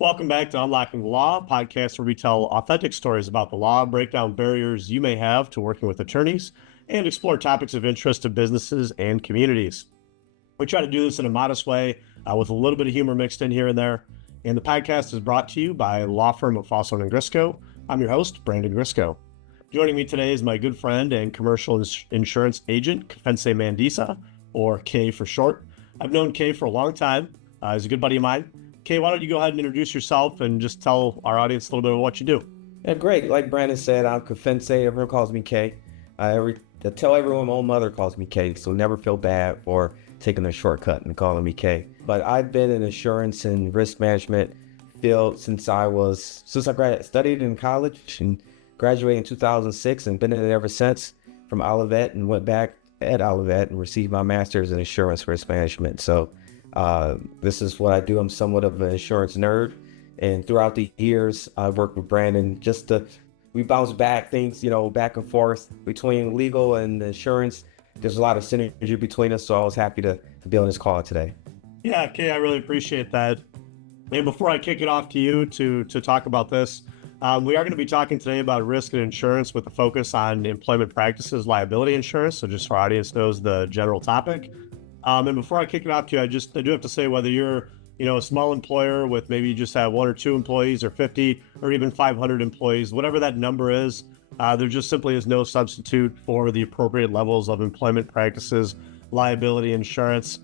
Welcome back to Unlocking the Law, a podcast where we tell authentic stories about the law, break down barriers you may have to working with attorneys, and explore topics of interest to businesses and communities. We try to do this in a modest way with a little bit of humor mixed in here and there. And the podcast is brought to you by the law firm of Fausone and Grysko. I'm your host, Brandon Grysko. Joining me today is my good friend and commercial insurance agent, Kefentse Mandisa, or K for short. I've known K for a long time. He's a good buddy of mine. Kay, why don't you go ahead and introduce yourself and just tell our audience a little bit of what you do? Yeah, great. Like Brandon said, I'm Kefentse. Everyone calls me Kay. I tell everyone my own mother calls me Kay, so never feel bad for taking a shortcut and calling me Kay. But I've been in insurance and risk management field since I studied in college and graduated in 2006 and been in it ever since from Olivet and went back at Olivet and received my master's in insurance risk management. So this is what I do. I'm somewhat of an insurance nerd, and throughout the years I've worked with Brandon we bounce back things, back and forth between legal and insurance. There's a lot of synergy between us, so I was happy to be on this call today. Yeah, Kay, I really appreciate that. And before I kick it off to you to talk about this, we are going to be talking today about risk and insurance with a focus on employment practices liability insurance. So just so our audience knows the general topic. And before I kick it off to you, I do have to say, whether you're, a small employer with maybe you just have 1 or 2 employees or 50 or even 500 employees, whatever that number is, there just simply is no substitute for the appropriate levels of employment practices liability insurance.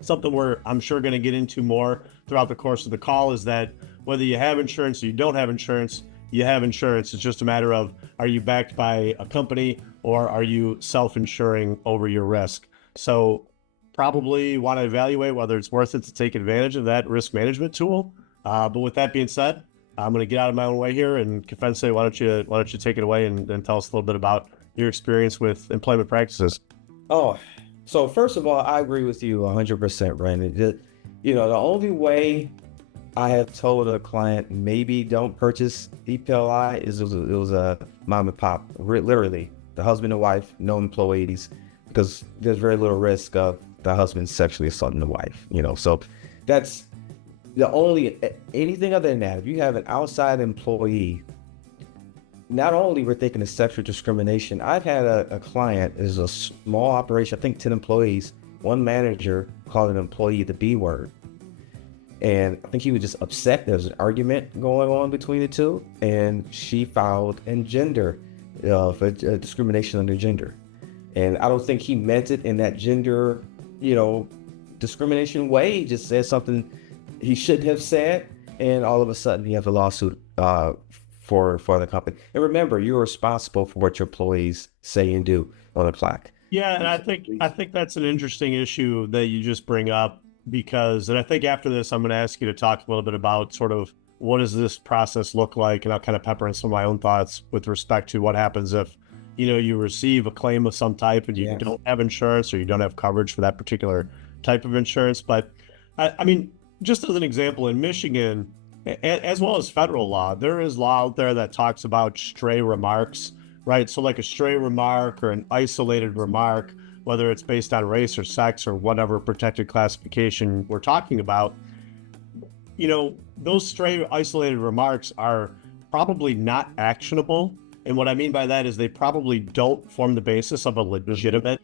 Something we're, I'm sure, going to get into more throughout the course of the call is that whether you have insurance or you don't have insurance, you have insurance. It's just a matter of, are you backed by a company or are you self-insuring over your risk? So probably want to evaluate whether it's worth it to take advantage of that risk management tool. But with that being said, I'm going to get out of my own way here. And Kefentse, why don't you take it away and tell us a little bit about your experience with employment practices? Oh, so first of all, I agree with you 100%, Brandon. The only way I have told a client maybe don't purchase EPLI is it was a mom and pop, literally the husband and wife, no employees, because there's very little risk of the husband sexually assaulting the wife, so that's the only. Anything other than that, if you have an outside employee, not only we're thinking of sexual discrimination. I've had a client, is a small operation, I think 10 employees, one manager called an employee the B word, and I think he was just upset. There was an argument going on between the two, and she filed for discrimination under gender. And I don't think he meant it in that gender, discrimination way. He just said something he shouldn't have said, and all of a sudden he has a lawsuit for the company. And remember, you're responsible for what your employees say and do on the clock. Yeah, and I think that's an interesting issue that you just bring up, because, and I think after this, I'm going to ask you to talk a little bit about sort of what does this process look like, and I'll kind of pepper in some of my own thoughts with respect to what happens if you receive a claim of some type and you don't have insurance or you don't have coverage for that particular type of insurance. But I mean, just as an example, in Michigan, as well as federal law, there is law out there that talks about stray remarks, right? So like a stray remark or an isolated remark, whether it's based on race or sex or whatever protected classification we're talking about, those stray isolated remarks are probably not actionable. And what I mean by that is they probably don't form the basis of a legitimate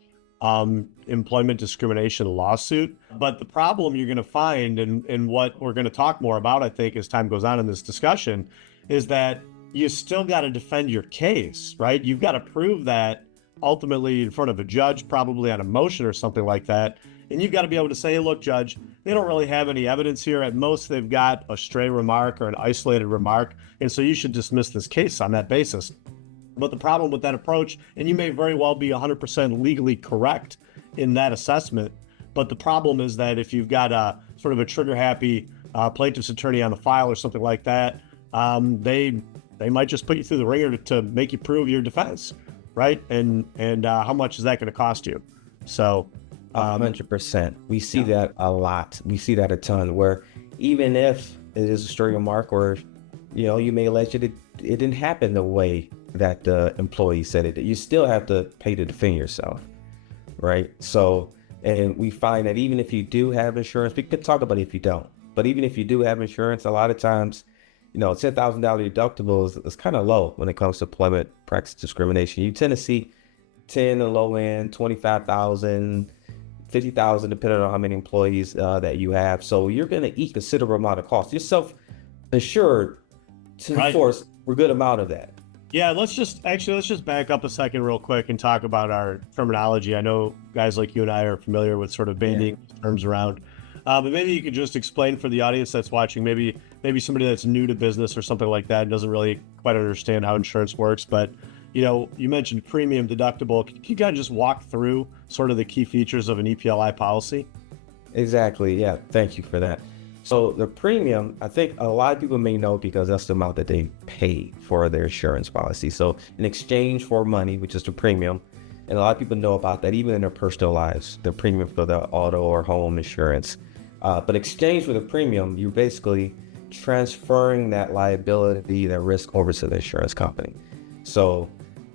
employment discrimination lawsuit. But the problem you're going to find, and what we're going to talk more about, I think, as time goes on in this discussion, is that you still got to defend your case, right? You've got to prove that ultimately in front of a judge, probably on a motion or something like that. And you've got to be able to say, look, judge, they don't really have any evidence here. At most, they've got a stray remark or an isolated remark. And so you should dismiss this case on that basis. But the problem with that approach, and you may very well be 100% legally correct in that assessment, but the problem is that if you've got a sort of a trigger-happy plaintiff's attorney on the file or something like that, they might just put you through the ringer to make you prove your defense, right? And how much is that going to cost you? So 100%. We see that a lot. We see that a ton, where even if it is a stray remark, or you may allege that it didn't happen the way that the employee said it, you still have to pay to defend yourself, right? So, and we find that even if you do have insurance, we could talk about if you don't. But even if you do have insurance, a lot of times, $10,000 deductible is kind of low when it comes to employment practice discrimination. You tend to see 10 the low end, 25,000, 50,000, depending on how many employees that you have. So you're going to eat a considerable amount of cost. You're self-insured to enforce a good amount of that. Yeah, let's just back up a second real quick and talk about our terminology. I know guys like you and I are familiar with sort of banding terms around, but maybe you could just explain for the audience that's watching, maybe somebody that's new to business or something like that and doesn't really quite understand how insurance works. But, you mentioned premium, deductible. Can you kind of just walk through sort of the key features of an EPLI policy? Exactly. Yeah. Thank you for that. So the premium, I think a lot of people may know because that's the amount that they pay for their insurance policy. So in exchange for money, which is the premium, and a lot of people know about that even in their personal lives, the premium for the auto or home insurance. But exchange for the premium, you're basically transferring that liability, that risk over to the insurance company. So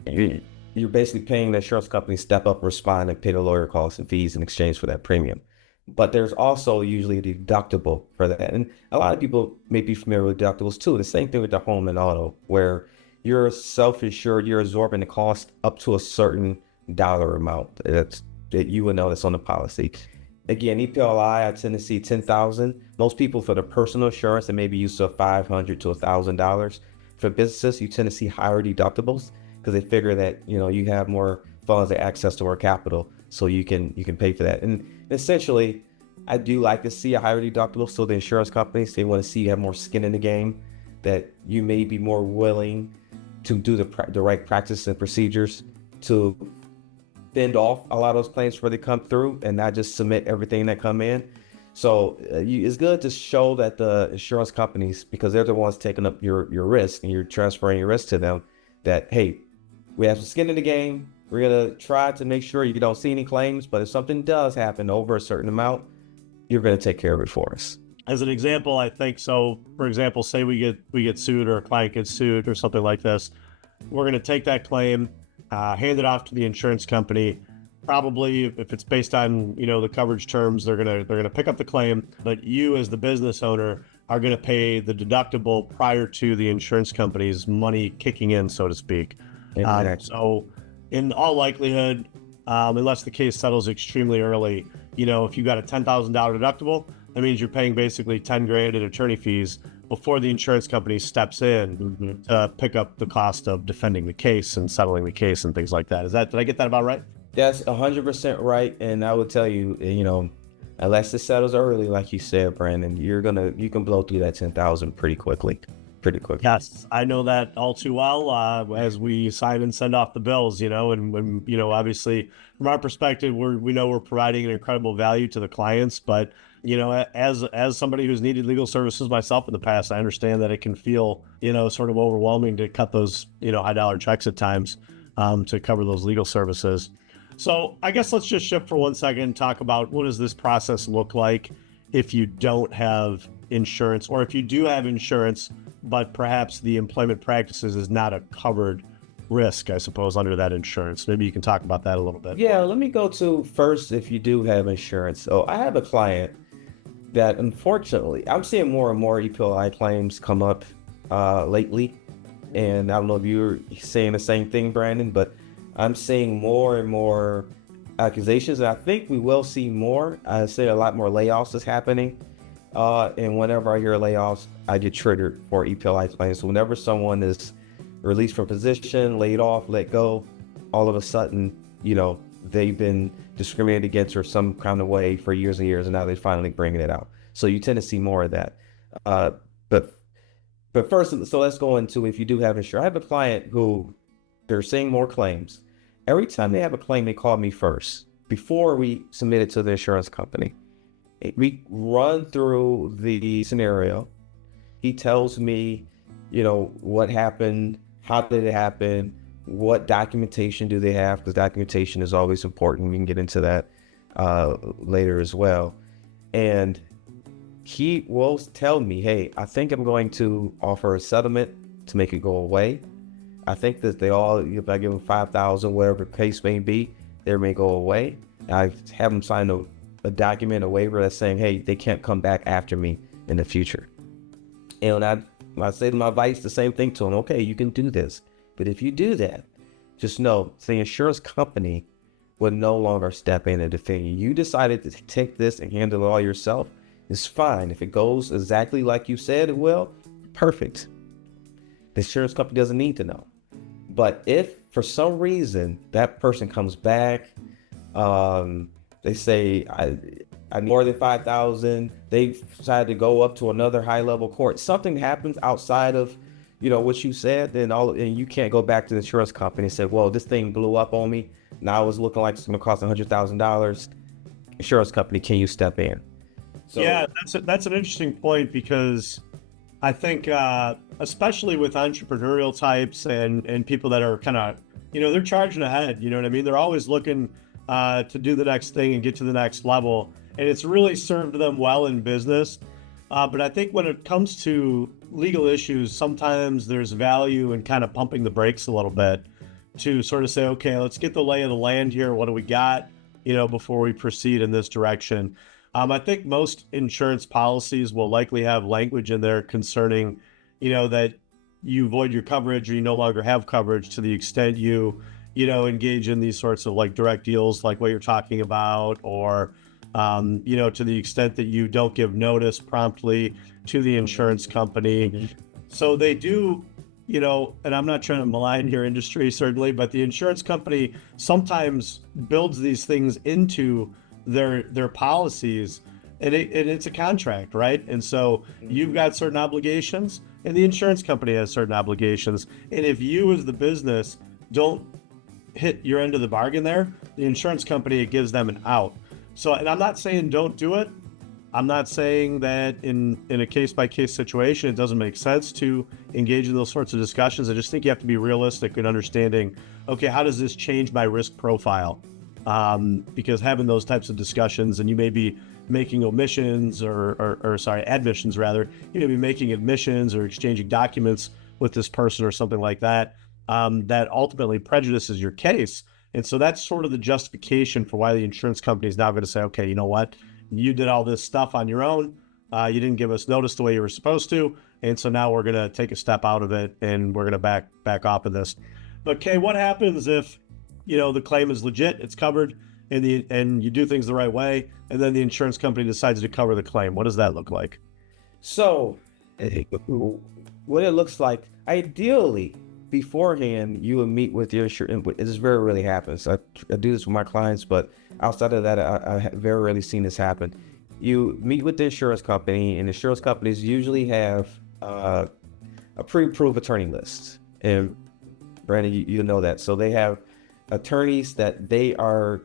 you're basically paying the insurance company to step up, respond, and pay the lawyer costs and fees in exchange for that premium. But there's also usually a deductible for that. And a lot of people may be familiar with deductibles too. The same thing with the home and auto, where you're self-insured, you're absorbing the cost up to a certain dollar amount that you would know that's on the policy. Again, EPLI, I tend to see 10,000. Most people for the personal insurance, they may be used to $500 to $1,000. For businesses, you tend to see higher deductibles because they figure that, you have more funds and access to more capital, so you can pay for that. And essentially, I do like to see a higher deductible. So the insurance companies, they want to see you have more skin in the game, that you may be more willing to do the right practice and procedures to fend off a lot of those claims before they come through and not just submit everything that come in. So it's good to show that the insurance companies, because they're the ones taking up your risk and you're transferring your risk to them, that, hey, we have some skin in the game. We're going to try to make sure you don't see any claims, but if something does happen over a certain amount, you're going to take care of it for us. As an example, I think so. For example, say we get sued or a client gets sued or something like this. We're going to take that claim, hand it off to the insurance company. Probably if it's based on, the coverage terms, they're going to pick up the claim, but you as the business owner are going to pay the deductible prior to the insurance company's money kicking in, so to speak. Exactly. So in all likelihood, unless the case settles extremely early, if you got a $10,000 deductible, that means you're paying basically $10,000 in attorney fees before the insurance company steps in to pick up the cost of defending the case and settling the case and things like that. Did I get that about right? That's 100% right. And I would tell you, unless it settles early, like you said, Brandon, you can blow through that 10,000 pretty quickly. Yes, I know that all too well as we sign and send off the bills, and when, obviously from our perspective, we know we're providing an incredible value to the clients, but, as somebody who's needed legal services myself in the past, I understand that it can feel, sort of overwhelming to cut those, high dollar checks at times to cover those legal services. So I guess let's just shift for 1 second and talk about what does this process look like if you don't have insurance, or if you do have insurance, but perhaps the employment practices is not a covered risk, I suppose, under that insurance. Maybe you can talk about that a little bit. Yeah, let me go to first if you do have insurance. So I have a client that, unfortunately, I'm seeing more and more EPLI claims come up lately. And I don't know if you're saying the same thing, Brandon, but I'm seeing more and more accusations. And I think we will see more. I say a lot more layoffs is happening. And whenever I hear layoffs, I get triggered for EPLI claims. So whenever someone is released from position, laid off, let go, all of a sudden, they've been discriminated against or some kind of way for years and years, and now they're finally bringing it out. So you tend to see more of that. But first, so let's go into if you do have insurance. I have a client who they're seeing more claims. Every time they have a claim, they call me first before we submit it to the insurance company. We run through the scenario. He tells me, what happened, how did it happen, what documentation do they have, because documentation is always important. We can get into that later as well. And he will tell me, hey, I think I'm going to offer a settlement to make it go away. I think that if I give them $5,000, whatever the case may be, they may go away. I have them sign a document, a waiver that's saying, hey, they can't come back after me in the future. And when I say to my advice, the same thing to them. Okay, you can do this, but if you do that, just know the insurance company will no longer step in and defend you. You decided to take this and handle it all yourself. It's fine. If it goes exactly like you said it will, perfect. The insurance company doesn't need to know. But if for some reason that person comes back, they say I need more than 5,000. They decide to go up to another high level court. Something happens outside of, what you said, and you can't go back to the insurance company and say, well, this thing blew up on me. Now it's looking like it's going to cost $100,000. Insurance company, can you step in? So, yeah, that's an interesting point, because I think, especially with entrepreneurial types and people that are kind of, they're charging ahead. You know what I mean? They're always looking to do the next thing and get to the next level. And it's really served them well in business. But I think when it comes to legal issues, sometimes there's value in kind of pumping the brakes a little bit to sort of say, okay, let's get the lay of the land here. What do we got, before we proceed in this direction? I think most insurance policies will likely have language in there concerning, that you void your coverage or you no longer have coverage to the extent you, engage in these sorts of like direct deals, like what you're talking about, or, to the extent that you don't give notice promptly to the insurance company. So they do, and I'm not trying to malign your industry, certainly, but the insurance company sometimes builds these things into their policies, and it's a contract, right? And so you've got certain obligations and the insurance company has certain obligations. And if you as the business don't hit your end of the bargain there, the insurance company, it gives them an out. So, and I'm not saying don't do it. I'm not saying that in a case-by-case situation, it doesn't make sense to engage in those sorts of discussions. I just think you have to be realistic in understanding, okay, how does this change my risk profile? Because having those types of discussions, and you may be making omissions admissions rather, you may be making admissions or exchanging documents with this person or something like that, that ultimately prejudices your case. And so that's sort of the justification for why the insurance company is now going to say, okay, you know what? You did all this stuff on your own. You didn't give us notice the way you were supposed to. And so now we're going to take a step out of it and we're going to back off of this. But Kay, what happens if, the claim is legit, it's covered, and you do things the right way, and then the insurance company decides to cover the claim? What does that look like? So what it looks like, ideally, beforehand, you would meet with your insurance. This very rarely happens. I do this with my clients, but outside of that, I have very rarely seen this happen. You meet with the insurance company, and insurance companies usually have a pre-approved attorney list. And Brandon, you know that. So they have attorneys that they are,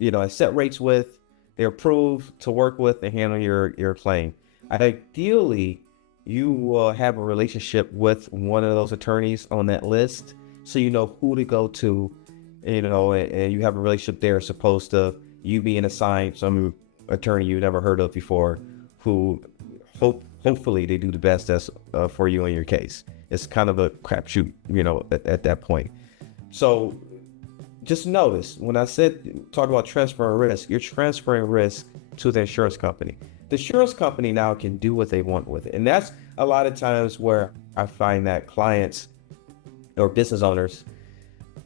at set rates with, they're approved to work with and handle your claim. Ideally, you will have a relationship with one of those attorneys on that list, so you know who to go to, and you have a relationship there, as opposed to you being assigned some attorney you never heard of before, who hopefully they do the best for you in your case. It's kind of a crapshoot, at that point. So just notice, when I talk about transferring risk, you're transferring risk to the insurance company. The insurance company now can do what they want with it. And that's a lot of times where I find that clients or business owners,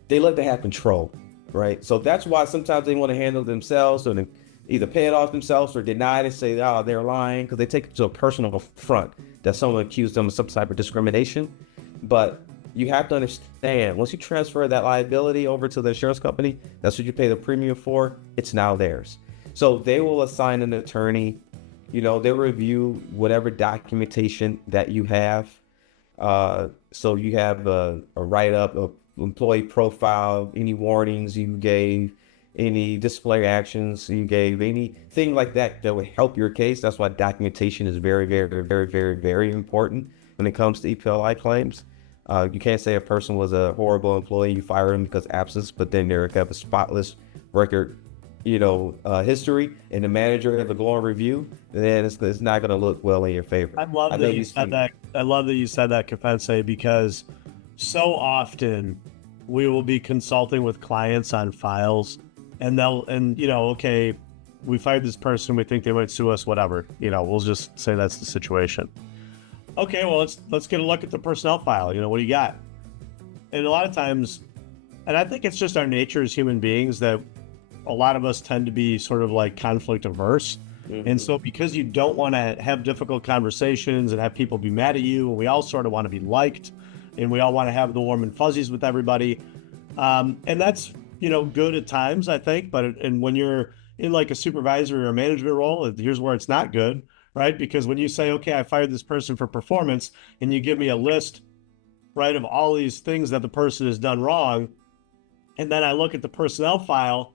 they like to have control, right? So that's why sometimes they want to handle themselves, or they either pay it off themselves or deny it and say, oh, they're lying, because they take it to a personal front that someone accused them of some type of discrimination. But you have to understand, once you transfer that liability over to the insurance company, that's what you pay the premium for, it's now theirs. So they will assign an attorney, they'll review whatever documentation that you have. So you have a write-up, an employee profile, any warnings you gave, any disciplinary actions you gave, anything like that would help your case. That's why documentation is very, very, very, very, very important when it comes to EPLI claims. You can't say a person was a horrible employee, you fire them because of absence, but then they have a spotless record, history, and the manager has a glowing review, then it's not going to look well in your favor. I love that you said that. I love that you said that, Kefentse, because so often we will be consulting with clients on files, and okay, we fired this person, we think they might sue us, whatever. We'll just say that's the situation. Okay, well, let's get a look at the personnel file. What do you got? And a lot of times, and I think it's just our nature as human beings that a lot of us tend to be sort of like conflict averse. And so because you don't want to have difficult conversations and have people be mad at you, and we all sort of want to be liked, and we all want to have the warm and fuzzies with everybody. And that's, good at times, I think. And when you're in like a supervisory or a management role, here's where it's not good, right? Because when you say, okay, I fired this person for performance, and you give me a list, right, of all these things that the person has done wrong, and then I look at the personnel file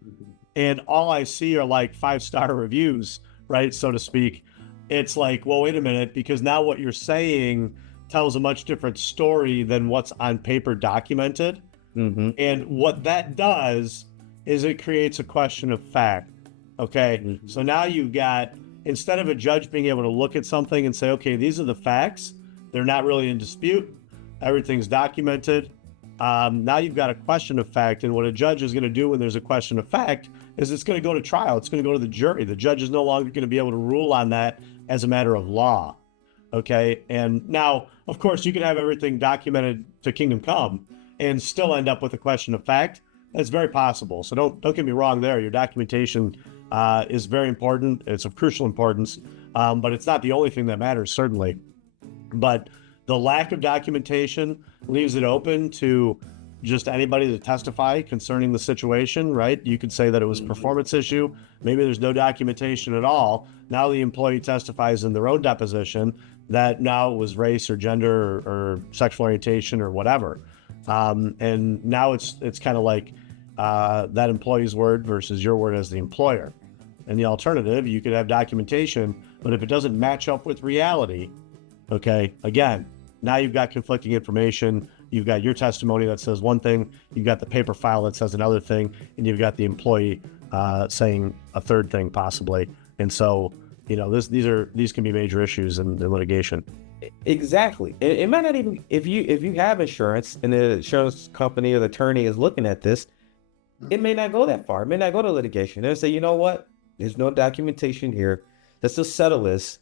and all I see are like 5-star reviews, right, so to speak. It's like, well, wait a minute, because now what you're saying tells a much different story than what's on paper documented. And what that does is it creates a question of fact. Okay. So now you've got, instead of a judge being able to look at something and say, okay, these are the facts, they're not really in dispute, everything's documented. Now you've got a question of fact. And what a judge is going to do when there's a question of fact is it's going to go to trial. It's going to go to the jury. The judge is no longer going to be able to rule on that as a matter of law. Okay. And now, of course, you can have everything documented to kingdom come and still end up with a question of fact. That's very possible. So don't get me wrong there. Your documentation is very important. It's of crucial importance, but it's not the only thing that matters, certainly. But the lack of documentation leaves it open to just anybody to testify concerning the situation, right? You could say that it was a performance issue. Maybe there's no documentation at all. Now the employee testifies in their own deposition that now it was race or gender or sexual orientation or whatever. And now it's kind of like that employee's word versus your word as the employer. And the alternative, you could have documentation, but if it doesn't match up with reality, okay, again, now you've got conflicting information. You've got your testimony that says one thing, you've got the paper file that says another thing, and you've got the employee saying a third thing possibly. And so, these can be major issues in litigation. Exactly. It might not even, if you have insurance and the insurance company or the attorney is looking at this, it may not go that far. It may not go to litigation. They'll say, you know what? There's no documentation here. Let's just settle this.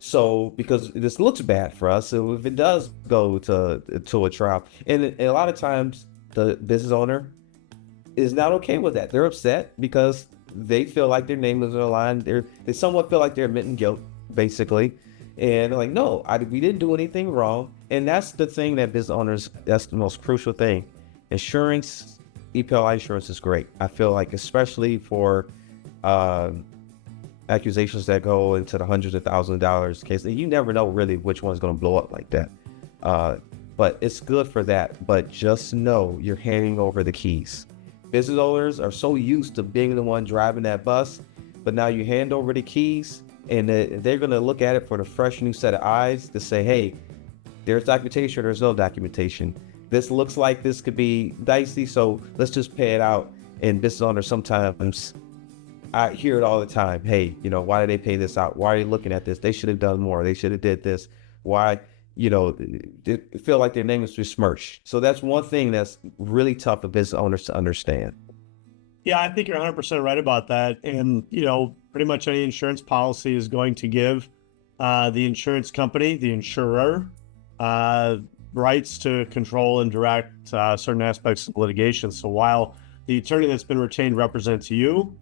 So, because this looks bad for us, so if it does go to a trial, and a lot of times the business owner is not okay with that. They're upset because they feel like their name is on the line. They somewhat feel like they're admitting guilt, basically. And they're like, no, we didn't do anything wrong. And that's the thing that business owners, that's the most crucial thing. Insurance, EPLI insurance is great. I feel like, especially for accusations that go into the hundreds of thousands of dollars case, you never know really which one's going to blow up like that. But it's good for that. But just know you're handing over the keys. Business owners are so used to being the one driving that bus, but now you hand over the keys, and they're going to look at it for the fresh new set of eyes to say, hey, there's documentation, there's no documentation. This looks like this could be dicey, so let's just pay it out. And business owners sometimes, I hear it all the time. Hey, why did they pay this out? Why are you looking at this? They should have done more. They should have did this. Why, they feel like their name is besmirched. So that's one thing that's really tough for business owners to understand. Yeah, I think you're 100% right about that. And, pretty much any insurance policy is going to give the insurance company, the insurer, rights to control and direct certain aspects of litigation. So while the attorney that's been retained represents you,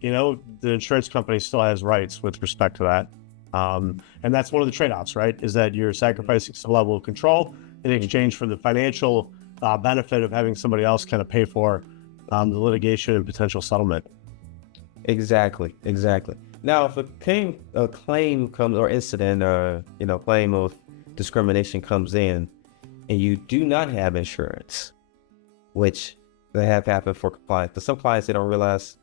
the insurance company still has rights with respect to that. And that's one of the trade-offs, right? Is that you're sacrificing some level of control in exchange for the financial benefit of having somebody else kind of pay for the litigation and potential settlement. Exactly. Now, if a claim comes, or incident, or claim of discrimination comes in, and you do not have insurance, which they have happened for clients. But some clients, they don't realize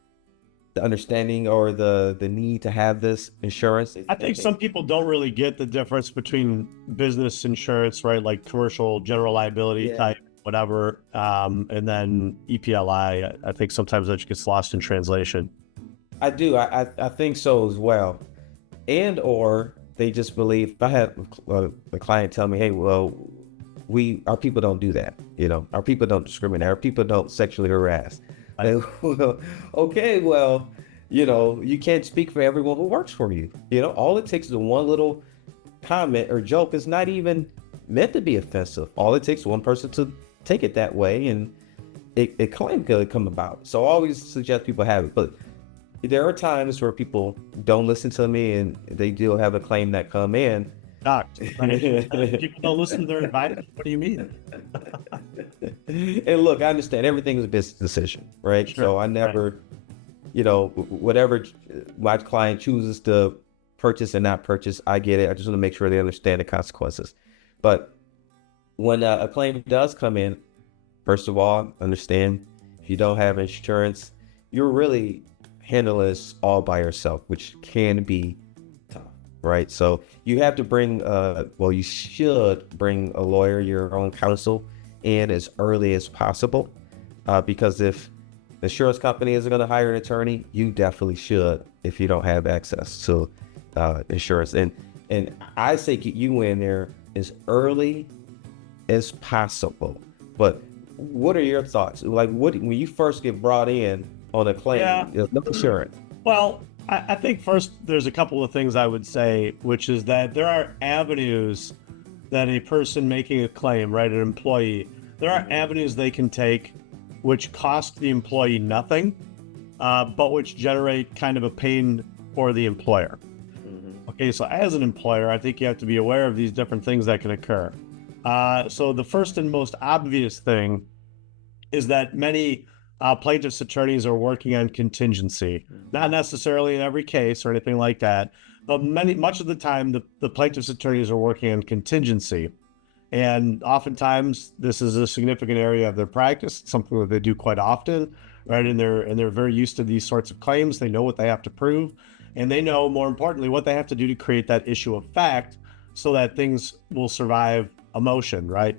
the understanding or the need to have this insurance. I think some people don't really get the difference between business insurance, right? Like commercial general liability type, whatever, and then EPLI. I think sometimes that gets lost in translation. I do. I think so as well. And or they just believe, if I have a client tell me, hey, well, our people don't do that. Our people don't discriminate. Our people don't sexually harass. Okay, well, you can't speak for everyone who works for you. All it takes is one little comment or joke. Is not even meant to be offensive. All it takes is one person to take it that way, and it claim could come about. So I always suggest people have it. But there are times where people don't listen to me, and they do have a claim that come in. Shocked. People don't listen to their advice. What do you mean? And look, I understand everything is a business decision, right? Sure. So I never, whatever my client chooses to purchase and not purchase, I get it. I just want to make sure they understand the consequences. But when a claim does come in, first of all, understand if you don't have insurance, you're really handling this all by yourself, which can be tough, right? So you have to bring, you should bring a lawyer, your own counsel, in as early as possible, because if the insurance company isn't going to hire an attorney, you definitely should if you don't have access to insurance. And I say get you in there as early as possible. But what are your thoughts? Like, when you first get brought in on a claim, there's no insurance. Well, I think first there's a couple of things I would say, which is that there are avenues that a person making a claim, right, an employee, there are avenues they can take which cost the employee nothing, but which generate kind of a pain for the employer. Okay, so as an employer, I think you have to be aware of these different things that can occur. So the first and most obvious thing is that many plaintiffs' attorneys are working on contingency, not necessarily in every case or anything like that, but much of the time the plaintiffs' attorneys are working on contingency. And oftentimes this is a significant area of their practice, something that they do quite often, right? And they're very used to these sorts of claims. They know what they have to prove, and they know, more importantly, what they have to do to create that issue of fact so that things will survive emotion, right?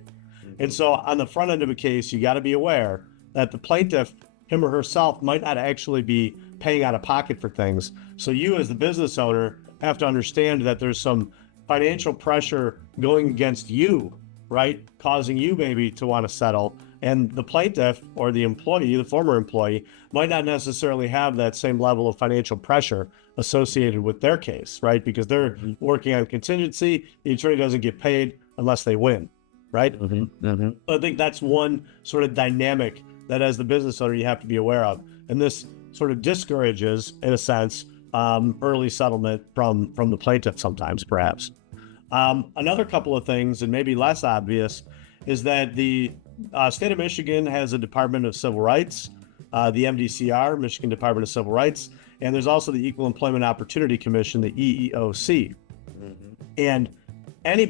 And so on the front end of a case, you got to be aware that the plaintiff, him or herself, might not actually be paying out of pocket for things. So you as the business owner have to understand that there's some financial pressure going against you, right? Causing you maybe to want to settle. And the plaintiff or the employee, the former employee, might not necessarily have that same level of financial pressure associated with their case, right? Because they're working on contingency. The attorney doesn't get paid unless they win, right? I think that's one sort of dynamic that as the business owner you have to be aware of. And this sort of discourages, in a sense, early settlement from the plaintiff sometimes, perhaps. Another couple of things, and maybe less obvious, is that the state of Michigan has a Department of Civil Rights, the MDCR, Michigan Department of Civil Rights, and there's also the Equal Employment Opportunity Commission, the EEOC. And any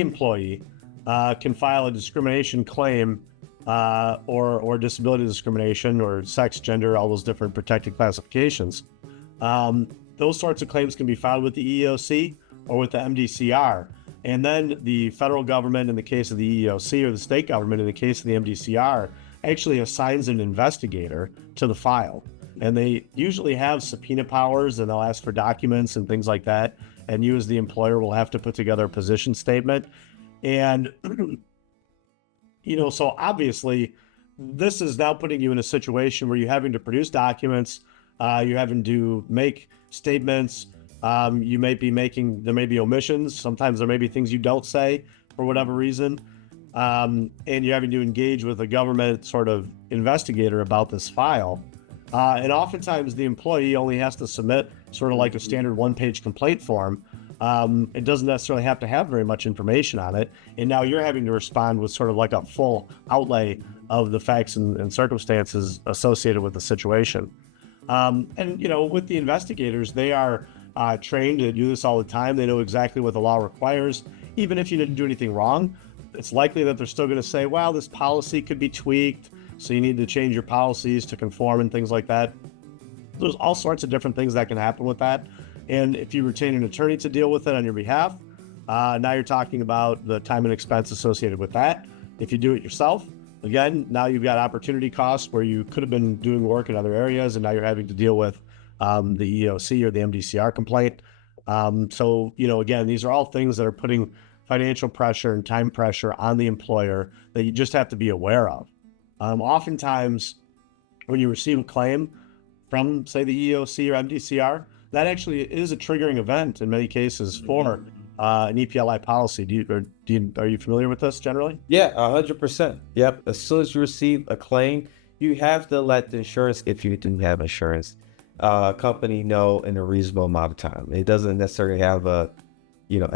employee can file a discrimination claim or disability discrimination or sex, gender, all those different protected classifications. Those sorts of claims can be filed with the EEOC or with the MDCR. And then the federal government, in the case of the EEOC, or the state government, in the case of the MDCR, actually assigns an investigator to the file. And they usually have subpoena powers, and they'll ask for documents and things like that. And you as the employer will have to put together a position statement. And, so obviously this is now putting you in a situation where you're having to produce documents, you're having to make statements, there may be omissions. Sometimes there may be things you don't say for whatever reason. And you're having to engage with a government sort of investigator about this file. And oftentimes the employee only has to submit sort of like a standard one-page complaint form. It doesn't necessarily have to have very much information on it. And now you're having to respond with sort of like a full outlay of the facts and circumstances associated with the situation. With the investigators, they are trained to do this all the time. They know exactly what the law requires. Even if you didn't do anything wrong, it's likely that they're still going to say, well, this policy could be tweaked, so you need to change your policies to conform and things like that. There's all sorts of different things that can happen with that. And if you retain an attorney to deal with it on your behalf, now you're talking about the time and expense associated with that. If you do it yourself, again, now you've got opportunity costs where you could have been doing work in other areas, and now you're having to deal with the EEOC or the MDCR complaint. Again, these are all things that are putting financial pressure and time pressure on the employer that you just have to be aware of. Oftentimes, when you receive a claim, from say the EEOC or MDCR, that actually is a triggering event in many cases for an EPLI policy. Are you familiar with this generally? Yeah, 100%. Yep. As soon as you receive a claim, you have to let the insurance, if you do have insurance, company know in a reasonable amount of time. It doesn't necessarily have a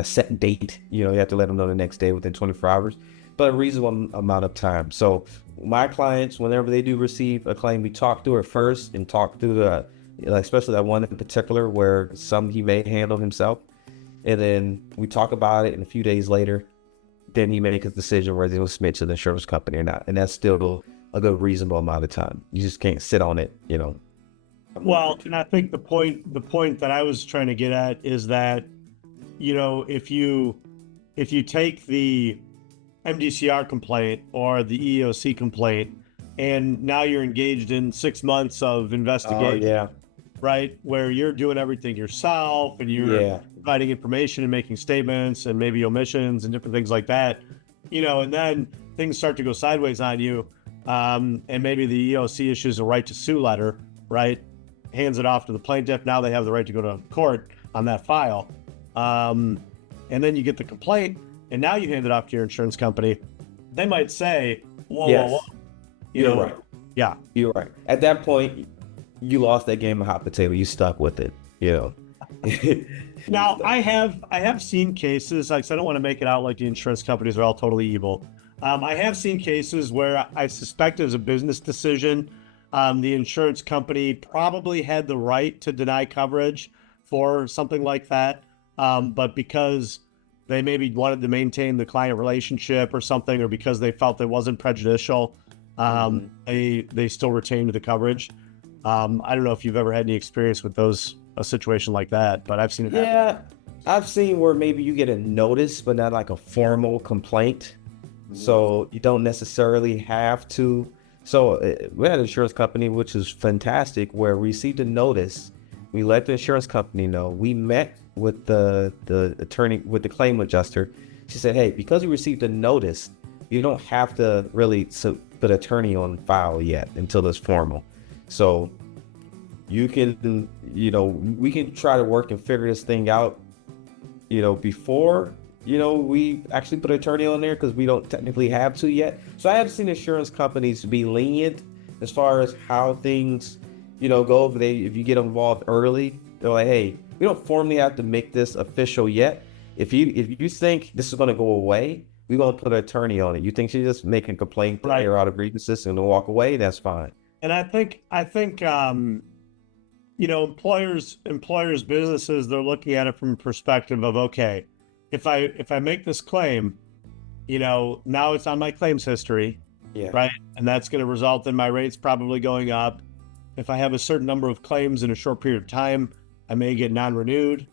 set date. You have to let them know the next day within 24 hours, but a reasonable amount of time. So my clients, whenever they do receive a claim, we talk through it first and talk through especially that one in particular where some he may handle himself. And then we talk about it, and a few days later, then he makes a decision whether he'll submit to the insurance company or not. And that's still a good reasonable amount of time. You just can't sit on it, Well, and I think the point that I was trying to get at is that, if you take the MDCR complaint or the EEOC complaint, and now you're engaged in 6 months of investigation, yeah. right, where you're doing everything yourself and you're providing information and making statements and maybe omissions and different things like that, and then things start to go sideways on you, and maybe the EEOC issues a right to sue letter, right, hands it off to the plaintiff. Now they have the right to go to court on that file, and then you get the complaint, and now you hand it off to your insurance company. They might say, whoa. You're right. Yeah, you're right. At that point, you lost that game of hot potato. You stuck with it. Now I have seen cases. Like, I don't want to make it out like the insurance companies are all totally evil. I have seen cases where I suspect it was a business decision. The insurance company probably had the right to deny coverage for something like that, but because they maybe wanted to maintain the client relationship or something, or because they felt it wasn't prejudicial, they still retained the coverage. I don't know if you've ever had any experience with a situation like that, but I've seen it happen. Yeah, I've seen where maybe you get a notice, but not like a formal complaint. So you don't necessarily have to. So we had an insurance company, which is fantastic, where we received a notice. We let the insurance company know. We met with the attorney, with the claim adjuster. She said, hey, because you received a notice, you don't have to really put attorney on file yet until it's formal. So you can, we can try to work and figure this thing out, before, we actually put an attorney on there, because we don't technically have to yet. So I have seen insurance companies be lenient as far as how things, go. If you get involved early, they're like, hey, we don't formally have to make this official yet. If you think this is going to go away, we're going to put an attorney on it. You think she's just making a complaint to air out of grievances and walk away? That's fine. And I think employers, businesses, they're looking at it from a perspective of, okay, if I make this claim, now it's on my claims history, right? And that's going to result in my rates probably going up. If I have a certain number of claims in a short period of time, I may get non-renewed,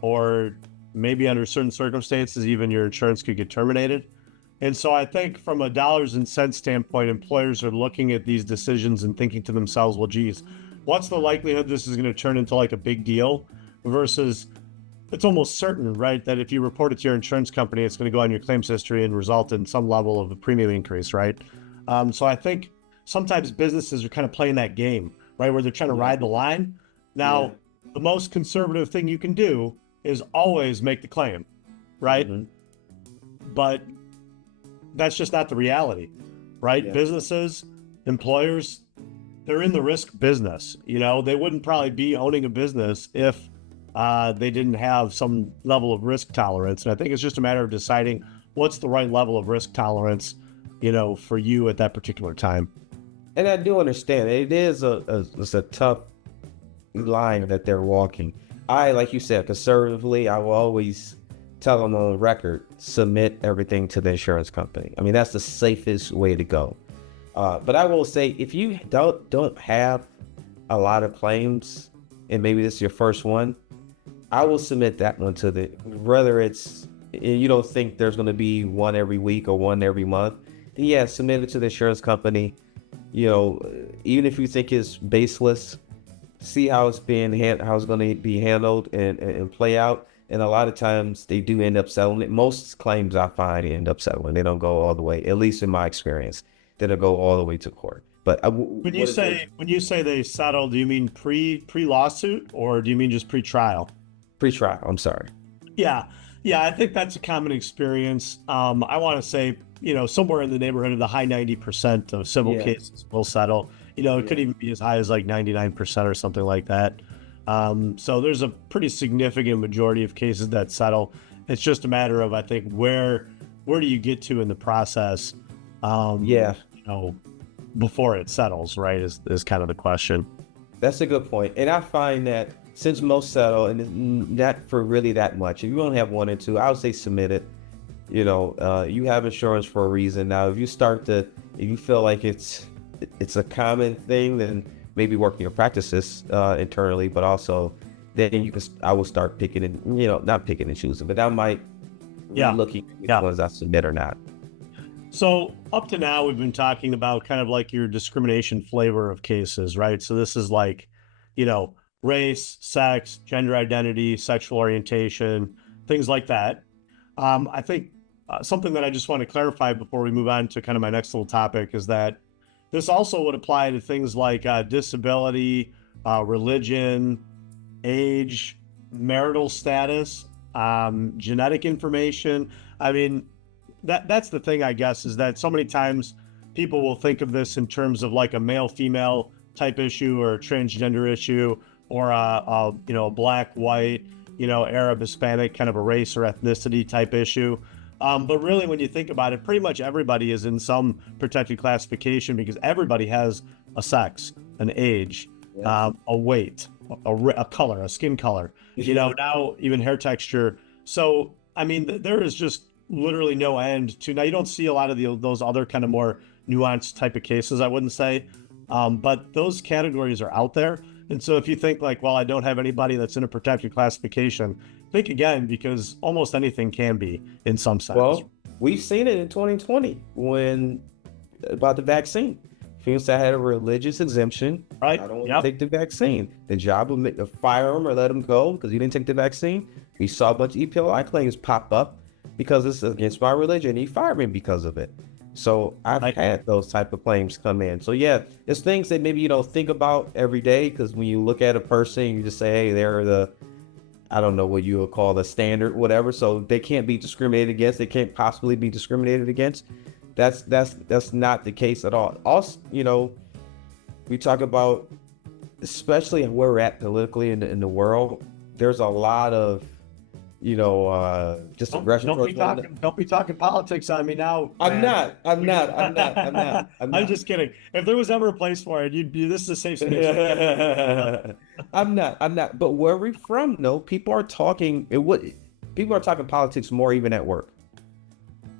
or maybe under certain circumstances, even your insurance could get terminated. And so I think from a dollars and cents standpoint, employers are looking at these decisions and thinking to themselves, well, geez, what's the likelihood this is going to turn into like a big deal, versus it's almost certain, right, that if you report it to your insurance company, it's going to go on your claims history and result in some level of a premium increase, right? So I think sometimes businesses are kind of playing that game, right, where they're trying to ride the line. Now, the most conservative thing you can do is always make the claim, right? But that's just not the reality, right? Businesses, employers, they're in the risk business. They wouldn't probably be owning a business if they didn't have some level of risk tolerance. And I think it's just a matter of deciding what's the right level of risk tolerance, for you at that particular time. And I do understand it is it's a tough line that they're walking. Like you said, conservatively, I will always tell them on record, submit everything to the insurance company. I mean, that's the safest way to go. But I will say, if you don't have a lot of claims, and maybe this is your first one, I will submit that one to whether it's, you don't think there's going to be one every week or one every month, then submit it to the insurance company. Even if you think it's baseless, see how it's going to be handled and play out. And a lot of times they do end up settling it. Most claims I find end up settling. They don't go all the way, at least in my experience, they don't go all the way to court. But When you say they settle, do you mean pre-lawsuit, or do you mean just pre-trial? pre-trial? I'm sorry. Yeah, yeah, I think that's a common experience. I want to say, somewhere in the neighborhood of the high 90% of civil Yeah. cases will settle. It could even be as high as like 99% or something like that. So there's a pretty significant majority of cases that settle. It's just a matter of, I think, where do you get to in the process? Yeah. Before it settles, right? Is kind of the question. That's a good point. And I find that since most settle, and it's not for really that much, if you only have one or two, I would say submit it. You have insurance for a reason. Now, if you feel like it's a common thing, then maybe working your practices internally, but also then I will start picking and, not picking and choosing, but I might looking at which ones I submit or not. So up to now, we've been talking about kind of like your discrimination flavor of cases, right? So this is like, race, sex, gender identity, sexual orientation, things like that. I think something that I just want to clarify before we move on to kind of my next little topic is that this also would apply to things like disability, religion, age, marital status, genetic information. I mean, that's the thing, I guess, is that so many times people will think of this in terms of like a male-female type issue or a transgender issue, or a black, white, Arab, Hispanic, kind of a race or ethnicity type issue. But really, when you think about it, pretty much everybody is in some protected classification because everybody has a sex, an age, a weight, a color, a skin color, now even hair texture. So, I mean, there is just literally no end to. Now, you don't see a lot of those other kind of more nuanced type of cases, I wouldn't say. But those categories are out there. And so if you think like, well, I don't have anybody that's in a protected classification, think again, because almost anything can be in some sense. Well, we've seen it in 2020 about the vaccine. People that had a religious exemption, right? I don't want to take the vaccine. The job will fire them or let them go because you didn't take the vaccine. We saw a bunch of EPLI claims pop up because it's against my religion. He fired me because of it. So I've had those type of claims come in. So yeah, it's things that maybe you don't think about every day, because when you look at a person, you just say, hey, they're I don't know what you would call the standard, whatever. So they can't be discriminated against. They can't possibly be discriminated against. That's not the case at all. Also, we talk about, especially where we're at politically in the world, there's a lot of just aggression. Don't be talking politics on me now. I'm not. I'm just kidding. If there was ever a place for it, this is a safe space. I'm not. But where we're from, though, people are talking politics more even at work.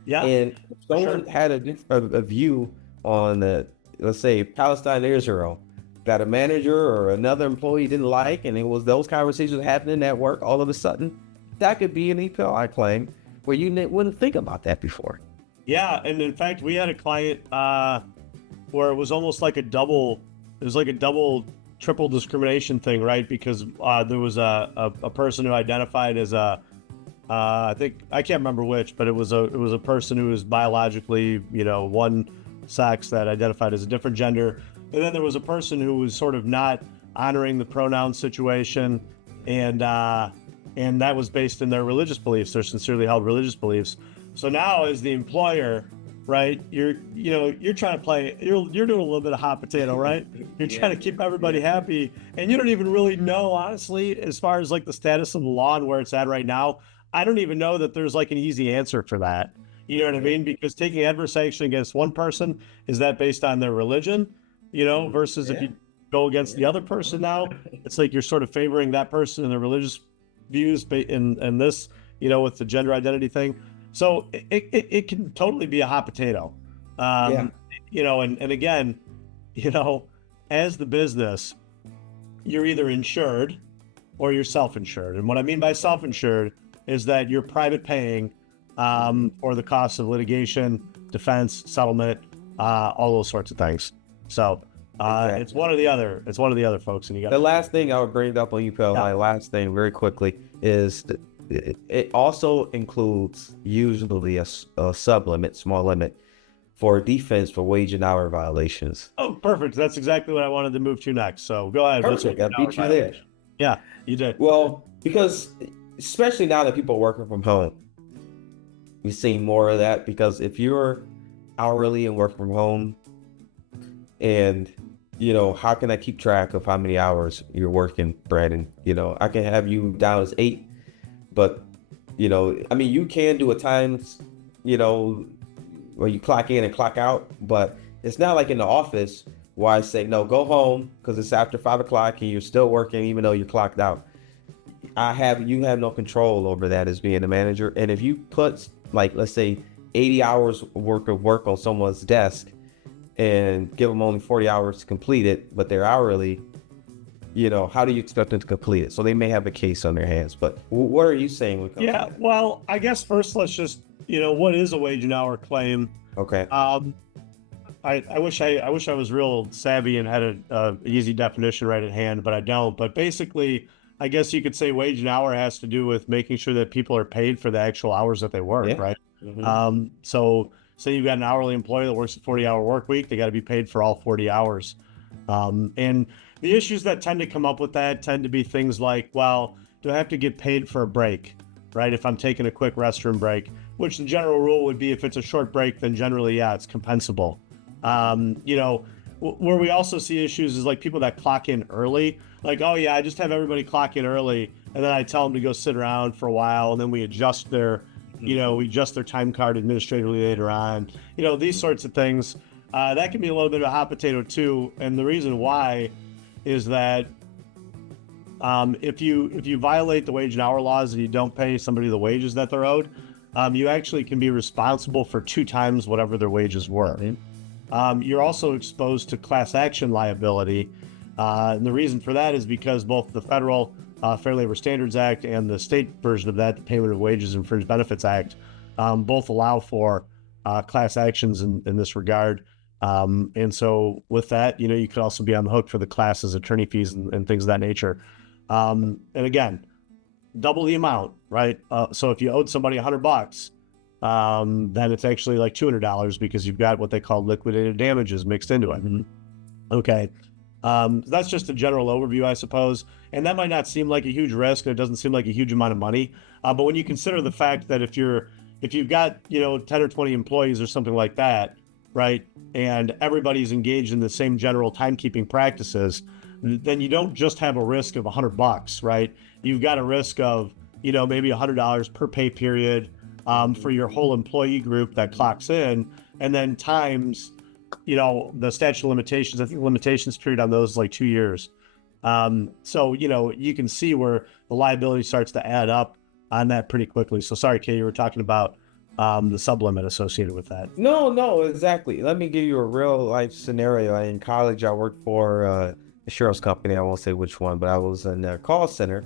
Yeah. And if someone had a view on let's say Palestine and Israel, that a manager or another employee didn't like, and it was those conversations happening at work, all of a sudden, that could be an EPLI claim where you wouldn't think about that before. Yeah, and in fact, we had a client where it was almost like a double, triple discrimination thing, right? Because there was a person who identified as I think, I can't remember which, but it was a person who was biologically, one sex that identified as a different gender, and then there was a person who was sort of not honoring the pronoun situation, and that was based in their religious beliefs, their sincerely held religious beliefs. So now, as the employer, right, you're trying to play, you're doing a little bit of hot potato, right? You're trying to keep everybody happy, and you don't even really know, honestly, as far as like the status of the law and where it's at right now. I don't even know that there's like an easy answer for that. You know what I mean? Because taking adverse action against one person, is that based on their religion, versus if you go against the other person now, it's like you're sort of favoring that person and their religious views in this, with the gender identity thing. So it can totally be a hot potato. And again, as the business, you're either insured or you're self-insured. And what I mean by self-insured is that you're private paying for the costs of litigation, defense, settlement, all those sorts of things. So exactly. It's one or the other. It's one or the other, folks. And the last thing I would bring up on EPLI, last thing very quickly, is it also includes usually a sublimit, small limit, for defense for wage and hour violations. Oh, perfect. That's exactly what I wanted to move to next. So go ahead. What's Perfect. I wage and hour beat you there. violation? Yeah, you did. Well, because especially now that people are working from home, we've seen more of that, because if you're hourly and work from home, and how can I keep track of how many hours you're working, Brandon? I can have you down as 8, but I mean, you can do a times, where you clock in and clock out, but it's not like in the office where I say, no, go home because it's after 5 o'clock and you're still working even though you're clocked out. You have no control over that as being a manager. And if you put, like, let's say 80 hours worth of work on someone's desk and give them only 40 hours to complete it, but they're hourly, how do you expect them to complete it? So they may have a case on their hands. But what are you saying when it comes to that? Well, I guess first let's just, what is a wage and hour claim? Okay. I wish I was real savvy and had a easy definition right at hand, but I don't. But basically, I guess you could say wage and hour has to do with making sure that people are paid for the actual hours that they work, Yeah. right? Mm-hmm. So say you've got an hourly employee that works a 40-hour work week, they got to be paid for all 40 hours. And the issues that tend to come up with that tend to be things like, well, do I have to get paid for a break, right? If I'm taking a quick restroom break, which the general rule would be if it's a short break, then generally, yeah, it's compensable. Where we also see issues is like people that clock in early, like, oh yeah, I just have everybody clock in early, and then I tell them to go sit around for a while, and then we adjust their time card administratively later on. These sorts of things, that can be a little bit of a hot potato too. And the reason why is that if you violate the wage and hour laws and you don't pay somebody the wages that they're owed, you actually can be responsible for 2 times whatever their wages were. You're also exposed to class action liability. And the reason for that is because both the federal Fair Labor Standards Act and the state version of that, the Payment of Wages and Fringe Benefits Act, both allow for class actions in this regard. And so with that, you could also be on the hook for the classes, attorney fees, and things of that nature. And again, double the amount, right? So if you owed somebody $100, then it's actually like $200 because you've got what they call liquidated damages mixed into it. Mm-hmm. Okay. That's just a general overview, I suppose. And that might not seem like a huge risk, and it doesn't seem like a huge amount of money. But when you consider the fact that if you've got, 10 or 20 employees or something like that, right, and everybody's engaged in the same general timekeeping practices, then you don't just have a risk of $100, right? You've got a risk of, maybe $100 per pay period for your whole employee group that clocks in, and then times, the statute of limitations. I think the limitations period on those is like 2 years. So, you can see where the liability starts to add up on that pretty quickly. So sorry, Kay, you were talking about the sublimit associated with that. No, exactly. Let me give you a real life scenario. In college, I worked for a insurance company. I won't say which one, but I was in their call center,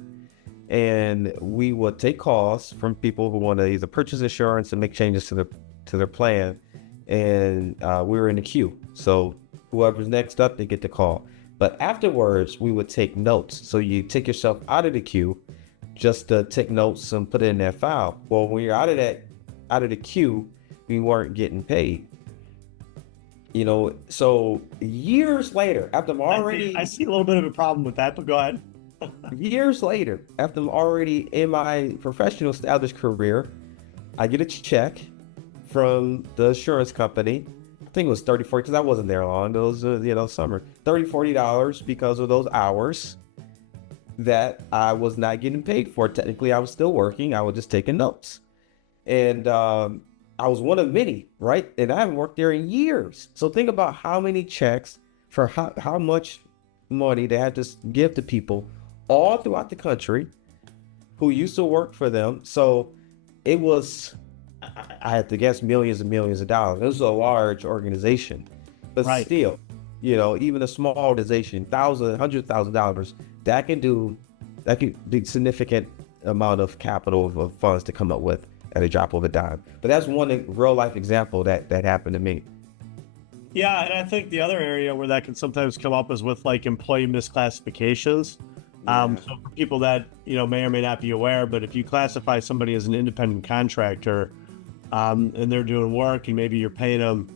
and we would take calls from people who want to either purchase insurance and make changes to their plan. And we were in the queue. So whoever's next up, they get the call. But afterwards, we would take notes. So you take yourself out of the queue just to take notes and put it in that file. Well, when you're out of the queue, we weren't getting paid. So years later, after I'm already... I see a little bit of a problem with that, but go ahead. Years later, after I'm already in my professional established career, I get a check from the insurance company. I think it was $30, $40, because I wasn't there long. It was, summer. $30, $40 because of those hours that I was not getting paid for. Technically, I was still working. I was just taking notes. And I was one of many, right? And I haven't worked there in years. So think about how many checks for how much money they had to give to people all throughout the country who used to work for them. So it was, I had to guess, millions and millions of dollars. It was a large organization, but right. Still, even a small organization, $100,000, that could be significant amount of capital of funds to come up with at a drop of a dime. But that's one real life example that happened to me. Yeah, and I think the other area where that can sometimes come up is with like employee misclassifications. So for people that may or may not be aware, but if you classify somebody as an independent contractor, and they're doing work, and maybe you're paying them,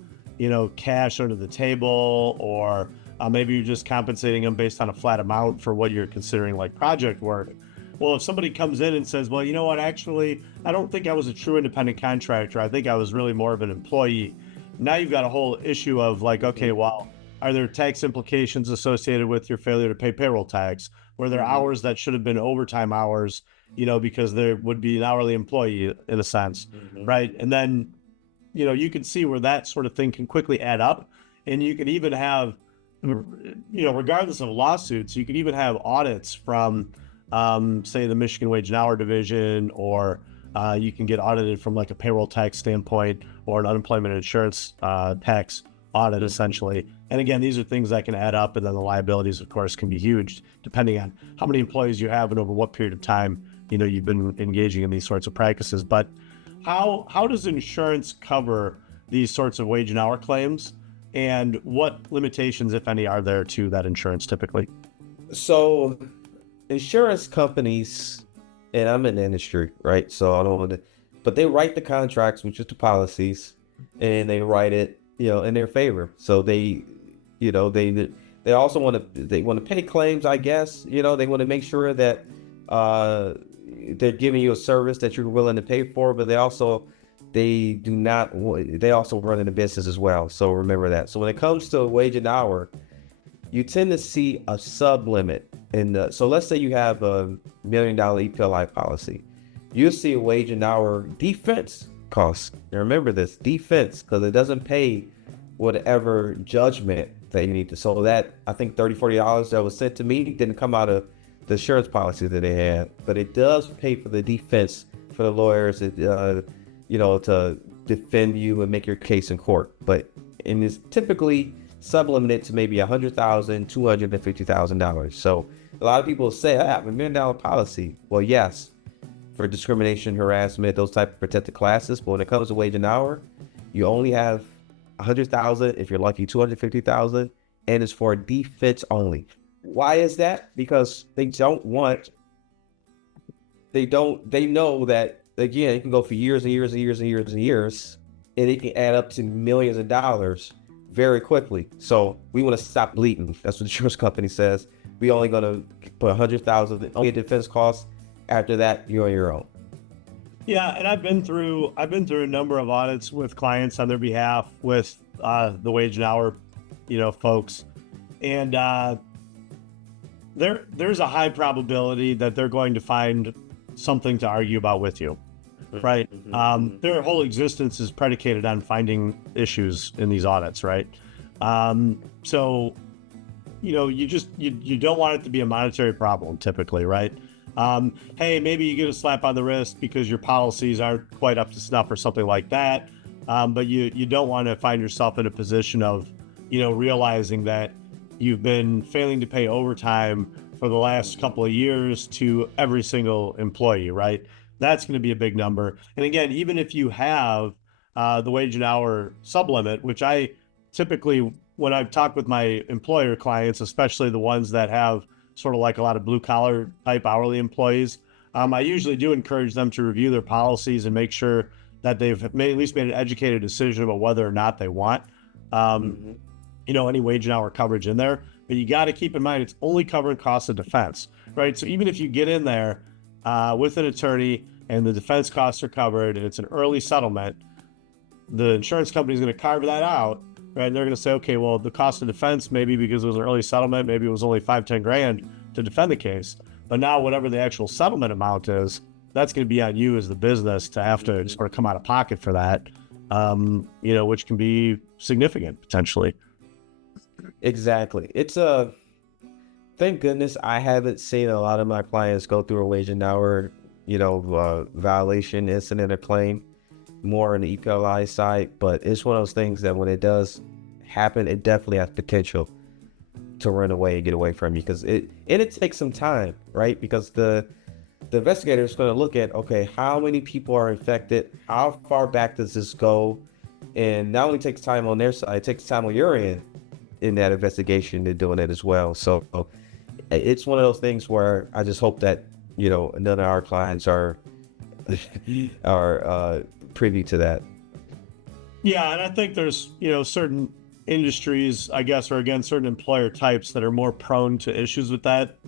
cash under the table, or maybe you're just compensating them based on a flat amount for what you're considering like project work. Well, if somebody comes in and says, well, you know what, actually, I don't think I was a true independent contractor. I think I was really more of an employee. Now you've got a whole issue of like, okay, well, are there tax implications associated with your failure to pay payroll tax? Were there hours that should have been overtime hours, because there would be an hourly employee in a sense, right? And then, you can see where that sort of thing can quickly add up. And you can even have, regardless of lawsuits, you could even have audits from, say, the Michigan Wage and Hour Division, or you can get audited from like a payroll tax standpoint or an unemployment insurance tax audit, essentially. And again, these are things that can add up, and then the liabilities, of course, can be huge depending on how many employees you have and over what period of time you've been engaging in these sorts of practices. But how does insurance cover these sorts of wage and hour claims, and what limitations, if any, are there to that insurance typically? So insurance companies, and I'm in the industry, right? So I don't want to, but they write the contracts, which is the policies, and they write it, in their favor. So they also want to pay claims, I guess. They want to make sure that they're giving you a service that you're willing to pay for, but they also run in the business as well. So remember that. So when it comes to wage and hour, you tend to see a sub limit. So let's say you have a $1 million EPLI policy. You'll see a wage and hour defense cost. Now remember this, defense, because it doesn't pay whatever judgment that you need to. So that, I think $30-$40 that was sent to me didn't come out of the insurance policy that they had, but it does pay for the defense for the lawyers, to defend you and make your case in court. But it's typically sublimited to maybe $100,000, $250,000. So a lot of people say, I have a $1 million policy. Well, yes, for discrimination, harassment, those type of protected classes. But when it comes to wage and hour, you only have $100,000, if you're lucky, $250,000, and it's for defense only. Why is that? Because they know that, again, it can go for years and years and years and years and years, and it can add up to millions of dollars very quickly. So we want to stop bleeding. That's what the insurance company says. We only going to put $100,000 only defense costs. After that, you're on your own. Yeah, and I've been through a number of audits with clients on their behalf with the wage and hour, folks, and there's a high probability that they're going to find something to argue about with you, right? Their whole existence is predicated on finding issues in these audits, right? So, you don't want it to be a monetary problem typically, right? Hey, maybe you get a slap on the wrist because your policies aren't quite up to snuff or something like that. But you don't want to find yourself in a position of, realizing that you've been failing to pay overtime for the last couple of years to every single employee, right? That's going to be a big number. And again, even if you have the wage and hour sublimit, which I typically, when I've talked with my employer clients, especially the ones that have sort of like a lot of blue collar type hourly employees, I usually do encourage them to review their policies and make sure that they've at least made an educated decision about whether or not they want, any wage and hour coverage in there. But you got to keep in mind, it's only covering costs of defense, right? So even if you get in there with an attorney and the defense costs are covered and it's an early settlement, the insurance company is going to carve that out, right? And they're going to say, okay, well, the cost of defense, maybe because it was an early settlement, maybe it was only $5-10 grand to defend the case. But now whatever the actual settlement amount is, that's going to be on you as the business to have to sort of come out of pocket for that, which can be significant potentially. Exactly. Thank goodness I haven't seen a lot of my clients go through a wage and hour, violation incident or claim, more on the EPLI side. But it's one of those things that when it does happen, it definitely has potential to run away and get away from you, because it takes some time, right? Because the investigator is going to look at, okay, how many people are infected? How far back does this go? And not only takes time on their side, it takes time on your end in that investigation. They're doing it as well. So it's one of those things where I just hope that, none of our clients are privy to that. Yeah, and I think there's, certain industries, I guess, or again, certain employer types that are more prone to issues with that.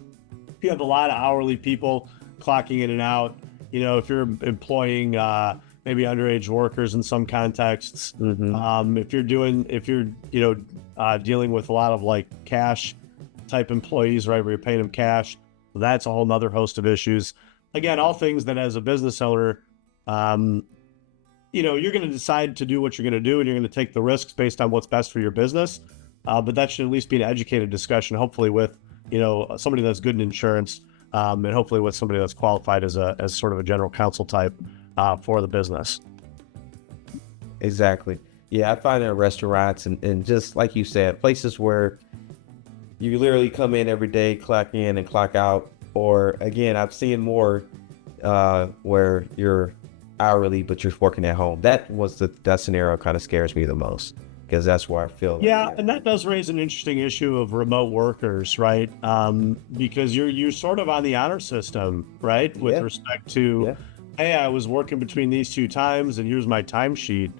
If you have a lot of hourly people clocking in and out, if you're employing maybe underage workers in some contexts, Mm-hmm. if you're, dealing with a lot of like cash type employees, right, where you're paying them cash, that's a whole nother host of issues. Again, all things that as a business owner, um, you're going to decide to do what you're going to do, and you're going to take the risks based on what's best for your business. But that should at least be an educated discussion, hopefully with, somebody that's good in insurance, and hopefully with somebody that's qualified as sort of a general counsel type for the business. Exactly. Yeah, I find in restaurants and just like you said, places where you literally come in every day, clock in and clock out. Or again, I've seen more where you're hourly, but you're working at home. That scenario kind of scares me the most, because that's where I feel. Yeah, and that does raise an interesting issue of remote workers, right? Because you're sort of on the honor system, right? With respect to, hey, I was working between these two times, and here's my timesheet.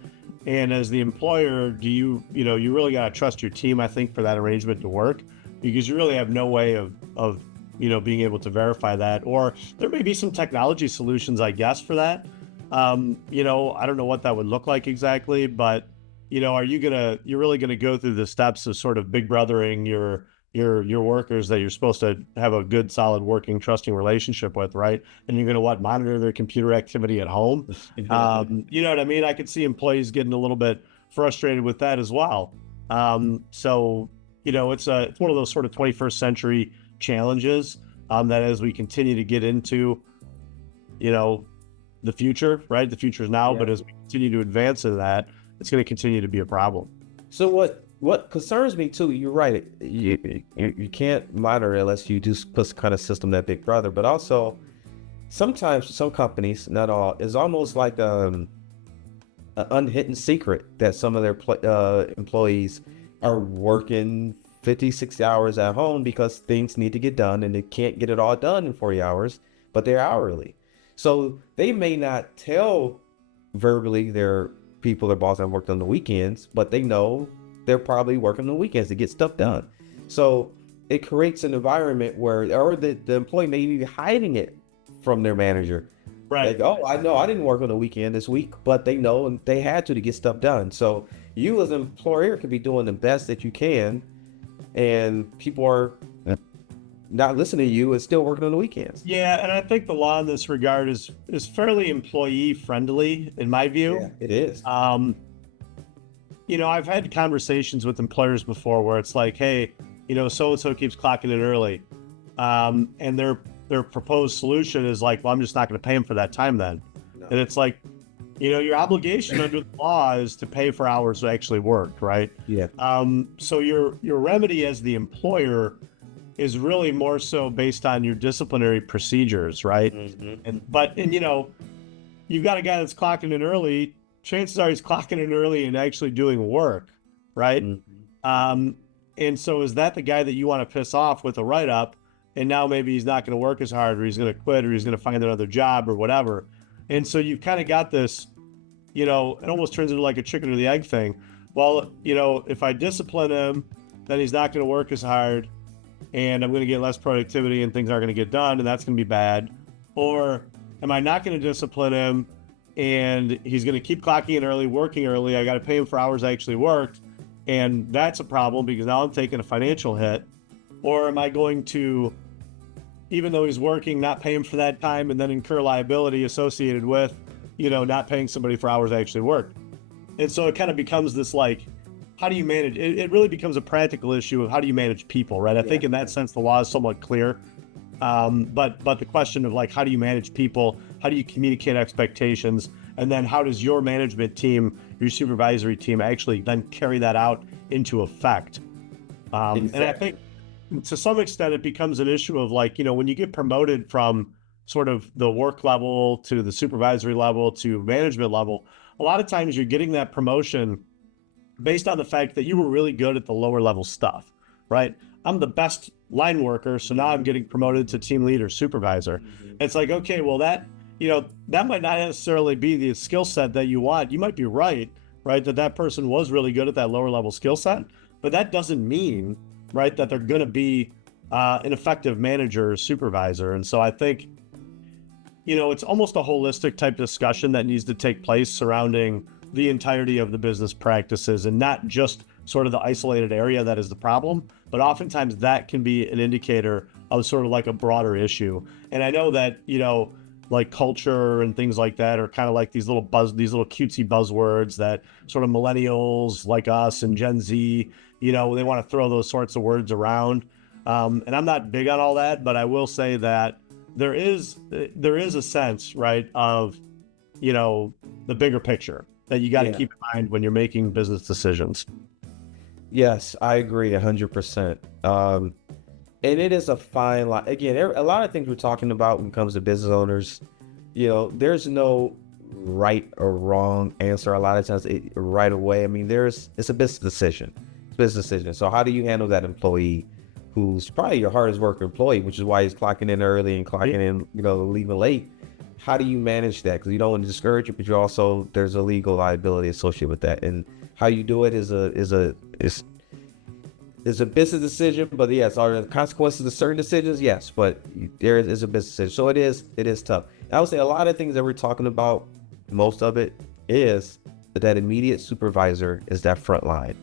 And as the employer, you really got to trust your team, I think, for that arrangement to work, because you really have no way of being able to verify that. Or there may be some technology solutions, I guess, for that. I don't know what that would look like exactly, but you're really gonna go through the steps of sort of big brothering your workers that you're supposed to have a good, solid, working, trusting relationship with, right? And you're gonna monitor their computer activity at home. You know what I mean? I could see employees getting a little bit frustrated with that as well. So it's one of those sort of 21st century challenges that as we continue to get into, the future, right? The future is now, but as we continue to advance in that, it's going to continue to be a problem. So what concerns me too, you're right. You can't monitor it unless you do put some kind of system that Big Brother, but also sometimes some companies, not all, is almost like an unhidden secret that some of their employees are working 50, 60 hours at home because things need to get done and they can't get it all done in 40 hours, but they're hourly. So they may not tell verbally their people, their boss, that worked on the weekends, but they know they're probably working on the weekends to get stuff done. So it creates an environment where, or the employee may be hiding it from their manager. Right. Like, oh, I know I didn't work on the weekend this week, but they know and they had to get stuff done. So you as an employer could be doing the best that you can, and people are not listening to you and still working on the weekends. Yeah, and I think the law in this regard is fairly employee friendly in my view. Yeah, it is. I've had conversations with employers before where it's like, hey, so and so keeps clocking in early, and their proposed solution is like, well, I'm just not going to pay him for that time then. No. And it's like, your obligation under the law is to pay for hours actually worked, right? Yeah. So your remedy as the employer is really more so based on your disciplinary procedures, right? Mm-hmm. And you've got a guy that's clocking in early. Chances are he's clocking in early and actually doing work, right? Mm-hmm. And so is that the guy that you want to piss off with a write-up? And now maybe he's not going to work as hard, or he's going to quit, or he's going to find another job or whatever. And so you've kind of got this, it almost turns into like a chicken or the egg thing. Well, if I discipline him, then he's not going to work as hard, and I'm going to get less productivity and things aren't going to get done, and that's going to be bad. Or am I not going to discipline him and he's going to keep clocking in early, working early? I got to pay him for hours I actually worked, and that's a problem because now I'm taking a financial hit. Or am I going to, even though he's working, not pay him for that time and then incur liability associated with, not paying somebody for hours I actually worked? And so it kind of becomes this like, how do you manage? It really becomes a practical issue of how do you manage people, right? I think in that sense, the law is somewhat clear. But the question of like, how do you manage people? How do you communicate expectations? And then how does your management team, your supervisory team actually then carry that out into effect? Exactly. And I think to some extent, it becomes an issue of like, when you get promoted from sort of the work level to the supervisory level to management level, a lot of times you're getting that promotion based on the fact that you were really good at the lower level stuff, right? I'm the best line worker, so now I'm getting promoted to team leader, supervisor. Mm-hmm. It's like, okay, well that might not necessarily be the skill set that you want. You might be right, right, that person was really good at that lower level skill set, but that doesn't mean, right, that they're going to be an effective manager or supervisor. And so I think, it's almost a holistic type discussion that needs to take place surrounding the entirety of the business practices and not just sort of the isolated area that is the problem, but oftentimes that can be an indicator of sort of like a broader issue. And I know that, like culture and things like that are kind of like these little cutesy buzzwords that sort of millennials like us and Gen Z, they want to throw those sorts of words around. And I'm not big on all that, but I will say that there is a sense, right, of, the bigger picture that you got to keep in mind when you're making business decisions. Yes, I agree 100%. And it is a fine line. Again, a lot of things we're talking about when it comes to business owners, there's no right or wrong answer. A lot of times right away. I mean, it's a business decision. So how do you handle that employee who's probably your hardest worker employee, which is why he's clocking in early and clocking in, leaving late? How do you manage that? Because you don't want to discourage it, but there's a legal liability associated with that. And how you do it is a business decision, but yes, are there consequences to certain decisions? Yes, but there is a business decision. So it is tough. I would say a lot of things that we're talking about, most of it is that immediate supervisor is that front line.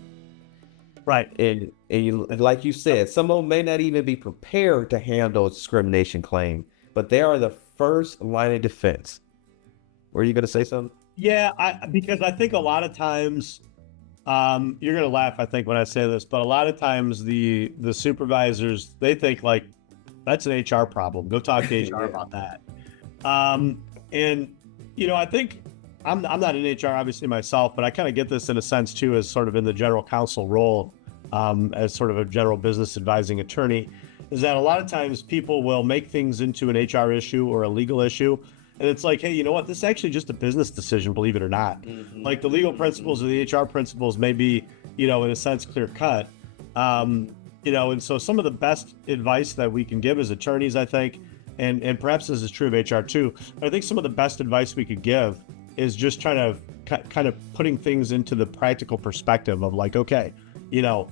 Right. And you, like you said, some of them may not even be prepared to handle a discrimination claim, but they are the first line of defense. Were you going to say something? Yeah, because I think a lot of times, you're gonna laugh, I think, when I say this, but a lot of times the supervisors, they think like that's an HR problem. Go talk to HR about that. And I think I'm not in HR obviously myself, but I kind of get this in a sense too, as sort of in the general counsel role, as sort of a general business advising attorney, is that a lot of times people will make things into an HR issue or a legal issue. And it's like, hey, you know what? This is actually just a business decision, believe it or not. Mm-hmm. Like the legal principles or the HR principles may be, in a sense, clear cut. And so some of the best advice that we can give as attorneys, I think, and perhaps this is true of HR too, but I think some of the best advice we could give is just trying to kind of putting things into the practical perspective of like, okay, the